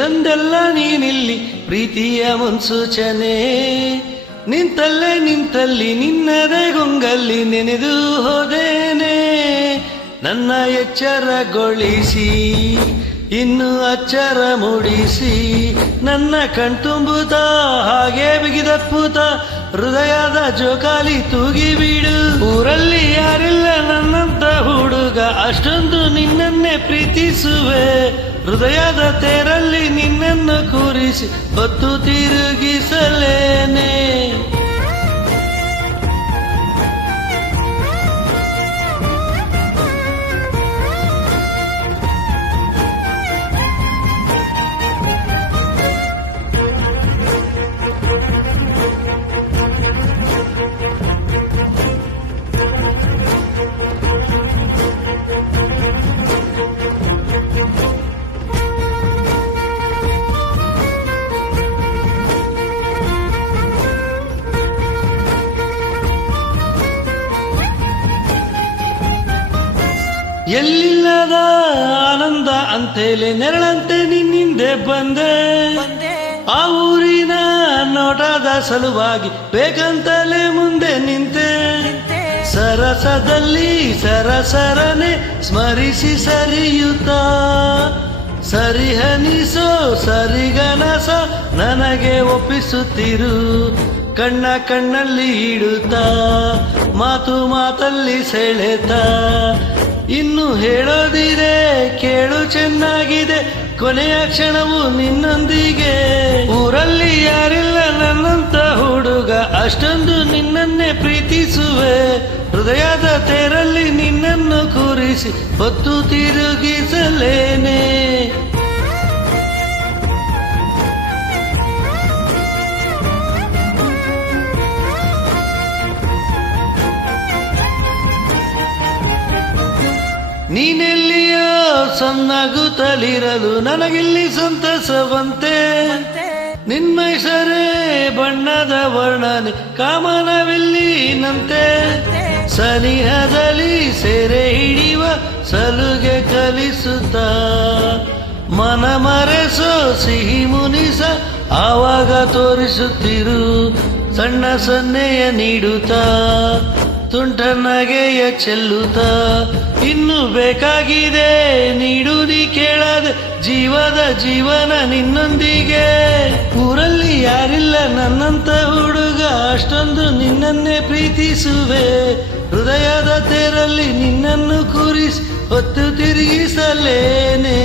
ತಂದೆಲ್ಲ ನೀನಿಲ್ಲಿ ಪ್ರೀತಿಯ ಮುನ್ಸೂಚನೆ. ನಿಂತಲ್ಲಿ ನಿನ್ನದೇ ಗುಂಗಲ್ಲಿ ನೆನೆದು ಹೋದೇನೆ. ನನ್ನ ಎಚ್ಚರಗೊಳಿಸಿ ಇನ್ನು ಅಚ್ಚರ ಮೂಡಿಸಿ, ನನ್ನ ಕಣ್ತುಂಬುತ್ತ ಹಾಗೆ ಬಿಗಿದಪ್ಪುತ್ತ ಹೃದಯದ ಜೋಕಾಲಿ ತೂಗಿ ಬಿಡು. ಊರಲ್ಲಿ ಯಾರಿಲ್ಲ ನನ್ನಂತ ಹುಡುಗ, ಅಷ್ಟೊಂದು ನಿನ್ನನ್ನೇ ಪ್ರೀತಿಸುವೆ. ಹೃದಯದ ತೇರಲ್ಲಿ ನಿನ್ನನ್ನು ಕೂರಿಸಿ ಹೊತ್ತು ತಿರುಗಿಸಲೇನೆ. ಎಲ್ಲಿಲ್ಲದ ಆನಂದ ಅಂತೇಲೆ ನೆರಳಂತೆ ನಿನ್ನಿಂದೆ ಬಂದೆ. ಆ ಊರಿನ ನೋಟದ ಸಲುವಾಗಿ ಬೇಕಂತಲೇ ಮುಂದೆ ನಿಂತೆ. ಸರಸದಲ್ಲಿ ಸರಸರನೆ ಸ್ಮರಿಸಿ ಸರಿಯುತ್ತ, ಸರಿಹನಿಸೋ ಸರಿಗನಸ ನನಗೆ ಒಪ್ಪಿಸುತ್ತಿರು. ಕಣ್ಣಲ್ಲಿ ಇಡುತ್ತಾ ಮಾತು ಮಾತಲ್ಲಿ ಸೆಳೆತ, ಇನ್ನು ಹೇಳೋದಿದೆ ಕೇಳು ಚೆನ್ನಾಗಿದೆ, ಕೊನೆಯ ಕ್ಷಣವು ನಿನ್ನೊಂದಿಗೆ. ಊರಲ್ಲಿ ಯಾರಿಲ್ಲ ನನ್ನಂತ ಹುಡುಗ, ಅಷ್ಟೊಂದು ನಿನ್ನನ್ನೇ ಪ್ರೀತಿಸುವೆ. ಹೃದಯದ ತೇರಲ್ಲಿ ನಿನ್ನನ್ನು ಕೂರಿಸಿ ಹೊತ್ತು ತಿರುಗಿಸಲೇನೆ. ನೀನೆಲ್ಲಿಯೋ ಸಣ್ಣಗುತ್ತಲಿರಲು ನನಗಿಲ್ಲಿ ಸಂತಸವಂತೆ. ನಿನ್ಮೈಸರೇ ಬಣ್ಣದ ವರ್ಣನೆ ಕಾಮನವಿಲ್ಲಿನಂತೆ. ಸನಿಹದಲ್ಲಿ ಸೆರೆ ಹಿಡಿಯುವ ಸಲುಗೆ ಕಲಿಸುತ್ತ, ಮನ ಮರೆಸೋ ಸಿಹಿ ಮುನಿಸ ಆವಾಗ ತೋರಿಸುತ್ತಿರು. ಸಣ್ಣ ಸನ್ನೆಯ ನೀಡುತ್ತಾ ತುಂಟ ನಗೆಯ ಚೆಲ್ಲುತ್ತ, ಇನ್ನು ಬೇಕಾಗಿದೆ ನೀಡು ನೀ ಕೇಳದೆ ಜೀವದ ಜೀವನ ನಿನ್ನೊಂದಿಗೆ. ಊರಲ್ಲಿ ಯಾರಿಲ್ಲ ನನ್ನಂತ ಹುಡುಗ, ಅಷ್ಟೊಂದು ನಿನ್ನನ್ನೇ ಪ್ರೀತಿಸುವೆ. ಹೃದಯದ ತೇರಲ್ಲಿ ನಿನ್ನನ್ನು ಕೂರಿಸಿ ಹೊತ್ತು ತಿರುಗಿಸಲೇನೆ.